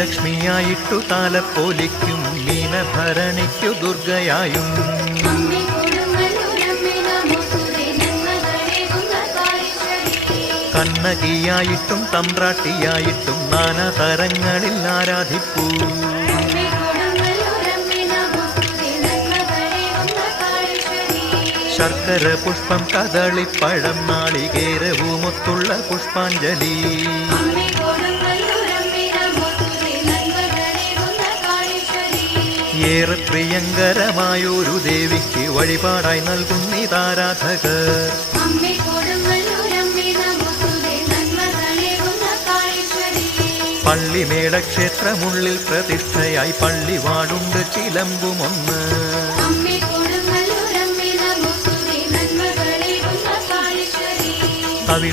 ലക്ഷ്മിയായിട്ടു താലപ്പോലിക്കും മീനഭരണിക്കു ദുർഗയായും കണ്ണകിയായിട്ടും തമ്പ്രാട്ടിയായിട്ടും നാനാതരങ്ങളിൽ ആരാധിപ്പൂ. ശർക്കര പുഷ്പം കദളിപ്പഴം നാളികേരവുമൊത്തുള്ള പുഷ്പാഞ്ജലി ഏറെ പ്രിയങ്കരമായൊരു ദേവിക്ക് വഴിപാടായി നൽകുന്നിതാരാധകർ. പള്ളിമേടക്ഷേത്രമുള്ളിൽ പ്രതിഷ്ഠയായി പള്ളിവാടുണ്ട് ചിലമ്പുമൊന്ന്. അവിടെ